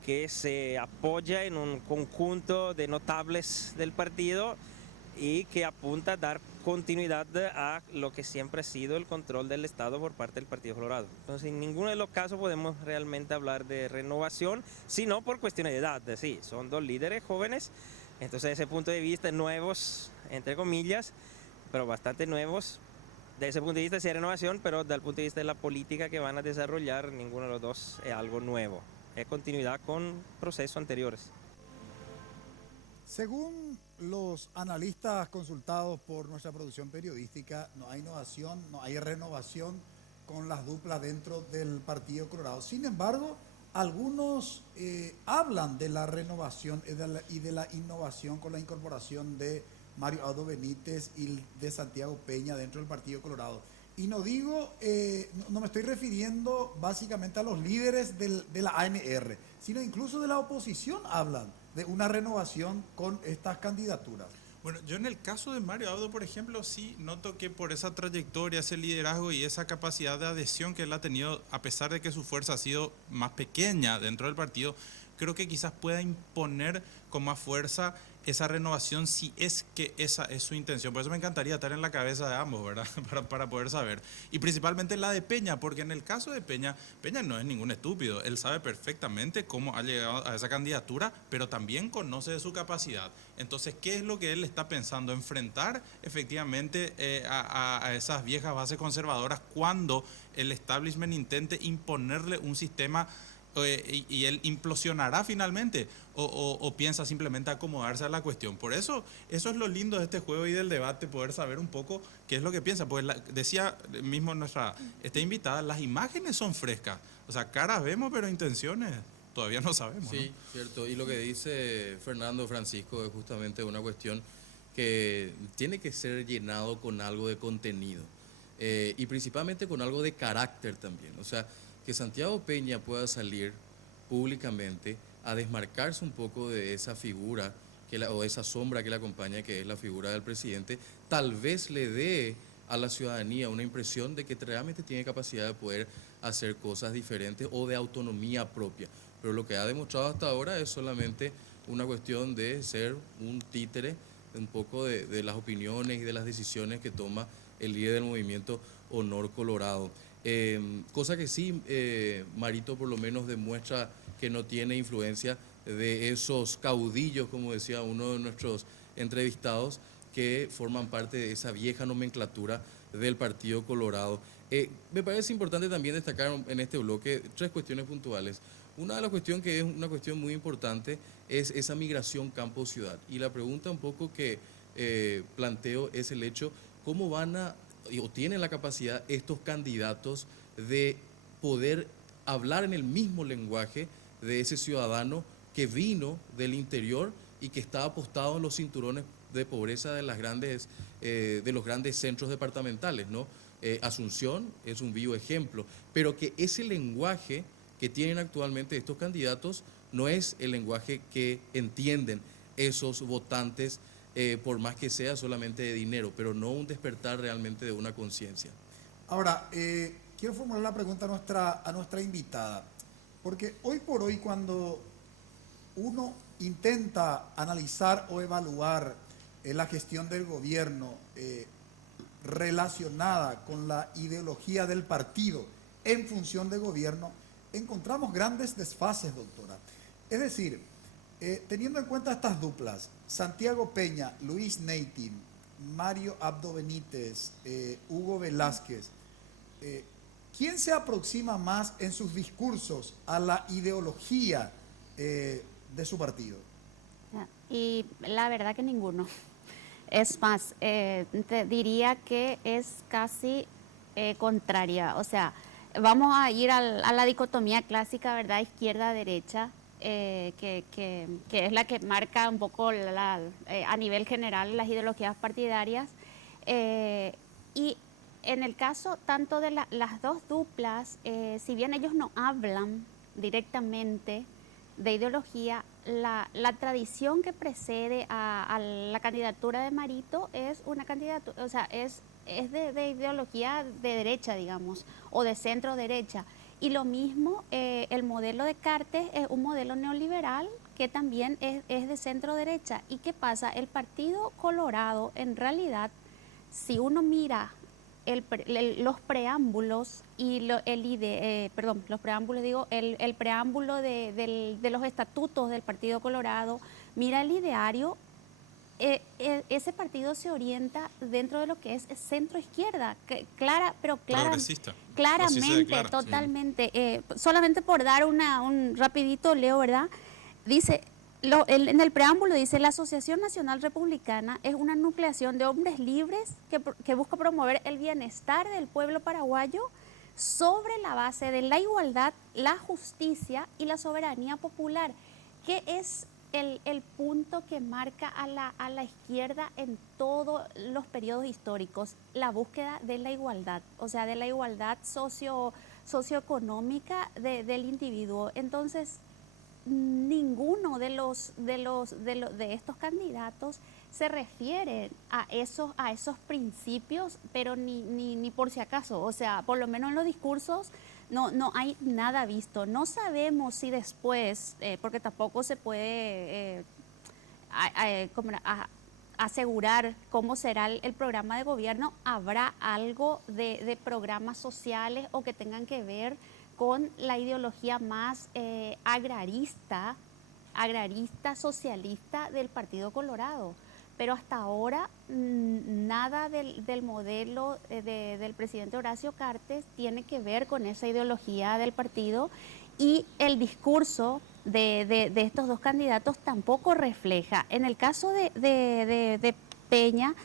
que se apoya en un conjunto de notables del partido y que apunta a dar continuidad a lo que siempre ha sido el control del Estado por parte del Partido Colorado. Entonces, en ninguno de los casos podemos realmente hablar de renovación, sino por cuestiones de edad. Sí, son dos líderes jóvenes, entonces desde ese punto de vista nuevos, entre comillas, pero bastante nuevos. Desde ese punto de vista sí hay renovación, pero desde el punto de vista de la política que van a desarrollar, ninguno de los dos es algo nuevo. Es continuidad con procesos anteriores. Según los analistas consultados por nuestra producción periodística, no hay innovación, no hay renovación con las duplas dentro del Partido Colorado. Sin embargo, algunos hablan de la renovación y de la innovación con la incorporación de Mario Abdo Benítez y de Santiago Peña dentro del Partido Colorado. Y no digo, no me estoy refiriendo básicamente a los líderes de la ANR, sino incluso de la oposición hablan de una renovación con estas candidaturas. Bueno, yo en el caso de Mario Abdo, por ejemplo, sí noto que por esa trayectoria, ese liderazgo y esa capacidad de adhesión que él ha tenido, a pesar de que su fuerza ha sido más pequeña dentro del partido, creo que quizás pueda imponer con más fuerza esa renovación si es que esa es su intención. Por eso me encantaría estar en la cabeza de ambos, ¿verdad? para poder saber. Y principalmente la de Peña, porque en el caso de Peña no es ningún estúpido. Él sabe perfectamente cómo ha llegado a esa candidatura, pero también conoce de su capacidad. Entonces, ¿qué es lo que él está pensando? Enfrentar efectivamente a esas viejas bases conservadoras cuando el establishment intente imponerle un sistema y él implosionará finalmente o piensa simplemente acomodarse a la cuestión. Por eso es lo lindo de este juego y del debate, poder saber un poco qué es lo que piensa. Pues decía mismo esta invitada, las imágenes son frescas, o sea, caras vemos, pero intenciones todavía no sabemos. Sí, ¿no? cierto. Y lo que dice Fernando Francisco es justamente una cuestión que tiene que ser llenado con algo de contenido y principalmente con algo de carácter también. O sea, que Santiago Peña pueda salir públicamente a desmarcarse un poco de esa figura o esa sombra que le acompaña, que es la figura del presidente, tal vez le dé a la ciudadanía una impresión de que realmente tiene capacidad de poder hacer cosas diferentes o de autonomía propia. Pero lo que ha demostrado hasta ahora es solamente una cuestión de ser un títere un poco de las opiniones y de las decisiones que toma el líder del movimiento Honor Colorado. Cosa que sí, Marito por lo menos demuestra que no tiene influencia de esos caudillos, como decía uno de nuestros entrevistados, que forman parte de esa vieja nomenclatura del Partido Colorado. Me parece importante también destacar en este bloque 3 cuestiones puntuales. Una de las cuestiones que es una cuestión muy importante es esa migración campo-ciudad. Y la pregunta un poco que planteo es el hecho, ¿cómo van o tienen la capacidad estos candidatos de poder hablar en el mismo lenguaje de ese ciudadano que vino del interior y que está apostado en los cinturones de pobreza de los grandes centros departamentales, ¿no? Asunción es un vivo ejemplo, pero que ese lenguaje que tienen actualmente estos candidatos no es el lenguaje que entienden esos votantes, por más que sea solamente de dinero, pero no un despertar realmente de una conciencia. Ahora, quiero formular la pregunta a nuestra invitada, porque hoy por hoy cuando uno intenta analizar o evaluar la gestión del gobierno relacionada con la ideología del partido en función de gobierno, encontramos grandes desfases, doctora. Es decir, teniendo en cuenta estas duplas, Santiago Peña, Luis Neitin, Mario Abdo Benítez, Hugo Velázquez, ¿quién se aproxima más en sus discursos a la ideología de su partido? Y la verdad que ninguno. Es más, te diría que es casi contraria. O sea, vamos a ir a la dicotomía clásica, ¿verdad? Izquierda-derecha, que es la que marca un poco a nivel general las ideologías partidarias. Y en el caso tanto de las dos duplas, si bien ellos no hablan directamente de ideología, la tradición que precede a la candidatura de Marito es una candidatura, o sea, es de ideología de derecha, digamos, o de centro derecha. Y lo mismo, el modelo de Cartes es un modelo neoliberal que también es de centro derecha. ¿Y qué pasa? El Partido Colorado, en realidad, si uno mira los preámbulos y el preámbulo de los estatutos del Partido Colorado, mira el ideario, ese partido se orienta dentro de lo que es centro izquierda, progresista. Claramente, totalmente. Sí. Solamente por dar un rapidito, Leo, ¿verdad? Dice, en el preámbulo dice, la Asociación Nacional Republicana es una nucleación de hombres libres que busca promover el bienestar del pueblo paraguayo sobre la base de la igualdad, la justicia y la soberanía popular, que es el punto que marca a la izquierda en todos los periodos históricos, la búsqueda de la igualdad, o sea, de la igualdad socioeconómica del individuo. Entonces, ninguno de estos candidatos se refiere a esos principios, pero ni por si acaso, o sea, por lo menos en los discursos no hay nada visto. No sabemos si después, porque tampoco se puede asegurar cómo será el programa de gobierno, habrá algo de programas sociales o que tengan que ver con la ideología más agrarista, socialista del Partido Colorado. Pero hasta ahora nada del modelo del presidente Horacio Cartes tiene que ver con esa ideología del partido y el discurso de estos dos candidatos tampoco refleja. En el caso de Peña,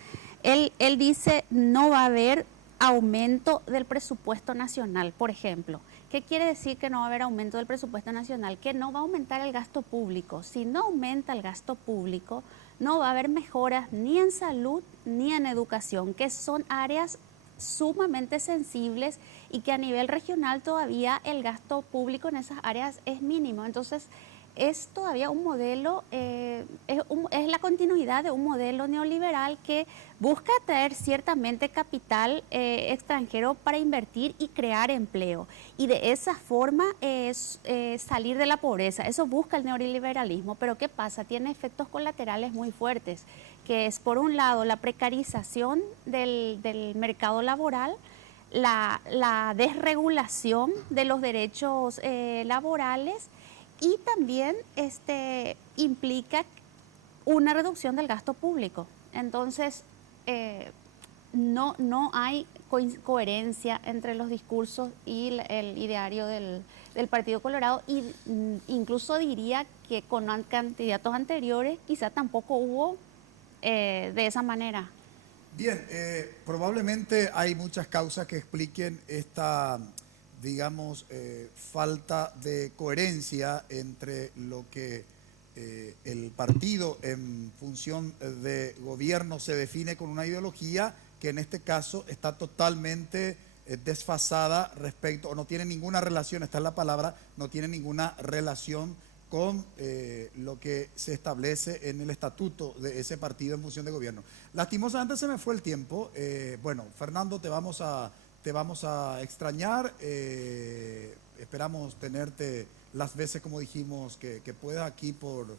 él dice no va a haber aumento del presupuesto nacional, por ejemplo. ¿Qué quiere decir que no va a haber aumento del presupuesto nacional? Que no va a aumentar el gasto público. Si no aumenta el gasto público, no va a haber mejoras ni en salud ni en educación, que son áreas sumamente sensibles y que a nivel regional todavía el gasto público en esas áreas es mínimo. Entonces, es todavía un modelo, es la continuidad de un modelo neoliberal que busca atraer ciertamente capital extranjero para invertir y crear empleo. Y de esa forma salir de la pobreza. Eso busca el neoliberalismo. Pero ¿qué pasa? Tiene efectos colaterales muy fuertes, que es, por un lado, la precarización del mercado laboral, la desregulación de los derechos laborales, y también implica una reducción del gasto público. Entonces, no hay coherencia entre los discursos y el ideario del Partido Colorado, y incluso diría que con candidatos anteriores quizá tampoco hubo de esa manera. Bien, probablemente hay muchas causas que expliquen esta, digamos, falta de coherencia entre lo que el partido en función de gobierno se define con una ideología que en este caso está totalmente desfasada respecto, o no tiene ninguna relación, esta es la palabra, no tiene ninguna relación con lo que se establece en el estatuto de ese partido en función de gobierno. Lastimosamente se me fue el tiempo. Bueno, Fernando, te vamos a extrañar. Esperamos tenerte las veces, como dijimos, que puedas aquí por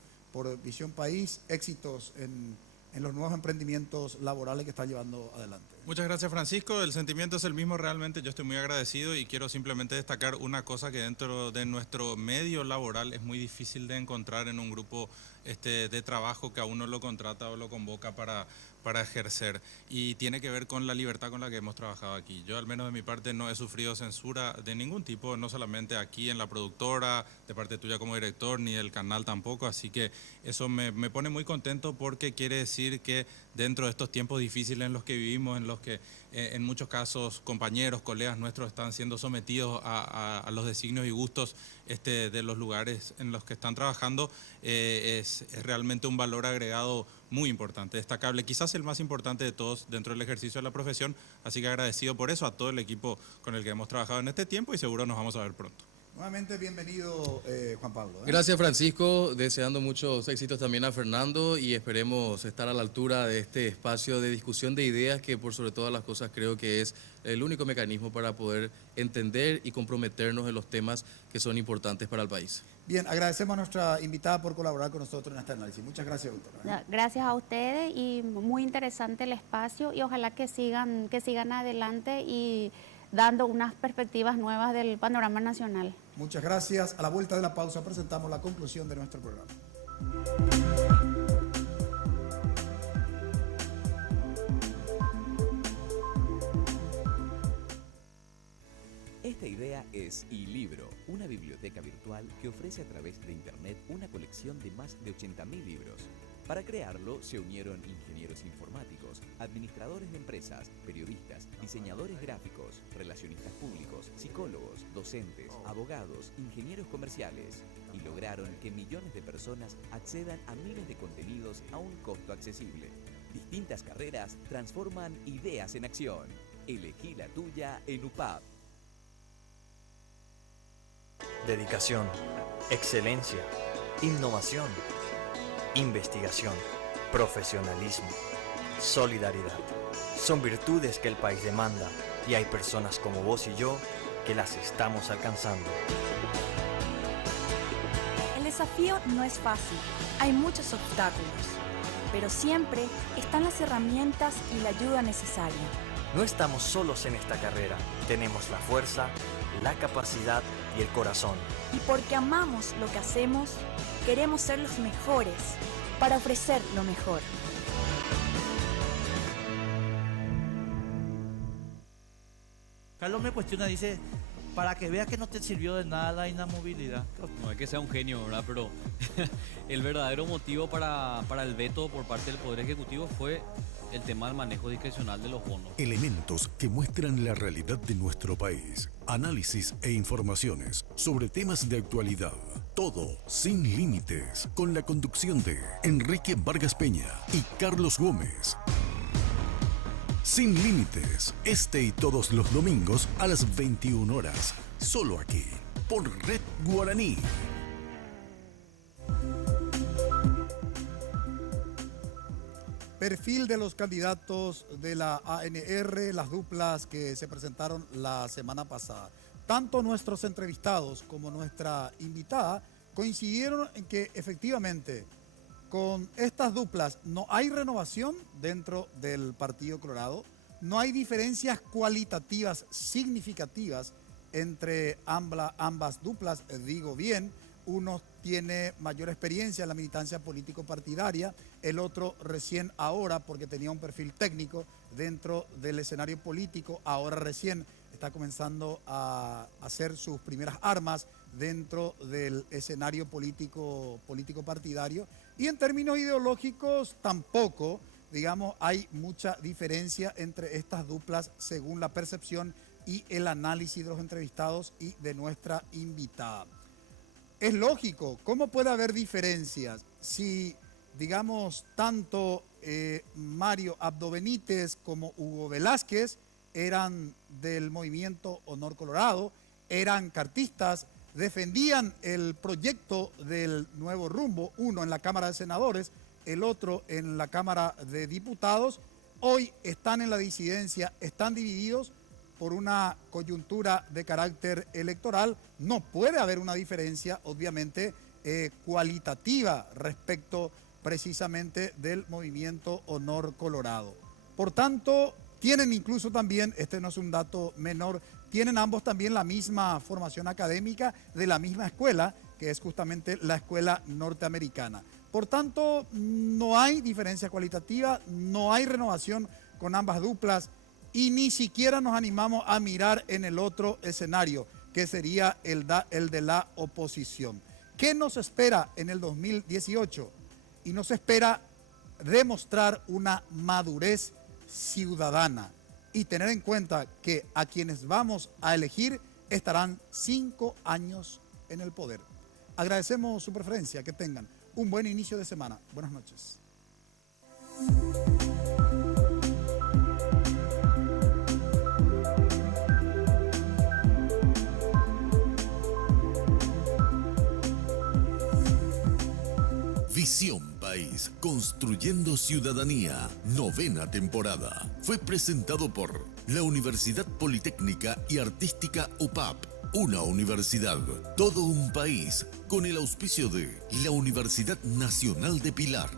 Visión País. Éxitos en los nuevos emprendimientos laborales que estás llevando adelante. Muchas gracias, Francisco. El sentimiento es el mismo realmente. Yo estoy muy agradecido y quiero simplemente destacar una cosa que dentro de nuestro medio laboral es muy difícil de encontrar en un grupo de trabajo que a uno lo contrata o lo convoca para ejercer, y tiene que ver con la libertad con la que hemos trabajado aquí. Yo, al menos de mi parte, no he sufrido censura de ningún tipo, no solamente aquí en la productora, de parte tuya como director, ni del canal tampoco, así que eso me pone muy contento, porque quiere decir que dentro de estos tiempos difíciles en los que vivimos, en los que en muchos casos compañeros, colegas nuestros están siendo sometidos a los designios y gustos de los lugares en los que están trabajando, es realmente un valor agregado muy importante, destacable, quizás el más importante de todos dentro del ejercicio de la profesión, así que agradecido por eso a todo el equipo con el que hemos trabajado en este tiempo, y seguro nos vamos a ver pronto. Nuevamente bienvenido, Juan Pablo. Gracias, Francisco, deseando muchos éxitos también a Fernando, y esperemos estar a la altura de este espacio de discusión de ideas que por sobre todas las cosas creo que es el único mecanismo para poder entender y comprometernos en los temas que son importantes para el país. Bien, agradecemos a nuestra invitada por colaborar con nosotros en este análisis. Muchas gracias, doctora. Gracias a ustedes, y muy interesante el espacio, y ojalá que sigan adelante y dando unas perspectivas nuevas del panorama nacional. Muchas gracias. A la vuelta de la pausa presentamos la conclusión de nuestro programa. Esta idea es iLibro, una biblioteca virtual que ofrece a través de Internet una colección de más de 80.000 libros. Para crearlo se unieron ingenieros informáticos, administradores de empresas, periodistas, diseñadores gráficos, relacionistas públicos, psicólogos, docentes, abogados, ingenieros comerciales, y lograron que millones de personas accedan a miles de contenidos a un costo accesible. Distintas carreras transforman ideas en acción. Elegí la tuya en UPAP. Dedicación, excelencia, innovación, investigación, profesionalismo, solidaridad. Son virtudes que el país demanda, y hay personas como vos y yo que las estamos alcanzando. El desafío no es fácil, hay muchos obstáculos, pero siempre están las herramientas y la ayuda necesaria. No estamos solos en esta carrera, tenemos la fuerza, la capacidad y el corazón. Y porque amamos lo que hacemos, queremos ser los mejores para ofrecer lo mejor. Carlos me cuestiona, dice, para que veas que no te sirvió de nada la inamovilidad. No es que sea un genio, ¿verdad? Pero el verdadero motivo para el veto por parte del Poder Ejecutivo fue el tema del manejo discrecional de los bonos. Elementos que muestran la realidad de nuestro país. Análisis e informaciones sobre temas de actualidad. Todo sin límites. Con la conducción de Enrique Vargas Peña y Carlos Gómez. Sin límites. Este y todos los domingos a las 21 horas. Solo aquí. Por Red Guaraní. Perfil de los candidatos de la ANR, las duplas que se presentaron la semana pasada. Tanto nuestros entrevistados como nuestra invitada coincidieron en que efectivamente con estas duplas no hay renovación dentro del Partido Colorado, no hay diferencias cualitativas significativas entre ambas duplas, digo bien. Uno tiene mayor experiencia en la militancia político-partidaria, el otro recién ahora, porque tenía un perfil técnico dentro del escenario político, ahora recién está comenzando a hacer sus primeras armas dentro del escenario político-partidario. Y en términos ideológicos tampoco, digamos, hay mucha diferencia entre estas duplas según la percepción y el análisis de los entrevistados y de nuestra invitada. Es lógico, ¿cómo puede haber diferencias si, digamos, tanto Mario Abdo Benítez como Hugo Velázquez eran del movimiento Honor Colorado, eran cartistas, defendían el proyecto del Nuevo Rumbo, uno en la Cámara de Senadores, el otro en la Cámara de Diputados, hoy están en la disidencia, están divididos por una coyuntura de carácter electoral? No puede haber una diferencia, obviamente, cualitativa respecto precisamente del movimiento Honor Colorado. Por tanto, tienen incluso también, este no es un dato menor, tienen ambos también la misma formación académica de la misma escuela, que es justamente la escuela norteamericana. Por tanto, no hay diferencia cualitativa, no hay renovación con ambas duplas, y ni siquiera nos animamos a mirar en el otro escenario, que sería el de la oposición. ¿Qué nos espera en el 2018? Y nos espera demostrar una madurez ciudadana y tener en cuenta que a quienes vamos a elegir estarán 5 años en el poder. Agradecemos su preferencia, que tengan un buen inicio de semana. Buenas noches. Visión País, construyendo ciudadanía, 9ª temporada. Fue presentado por la Universidad Politécnica y Artística UPAP, una universidad, todo un país, con el auspicio de la Universidad Nacional de Pilar.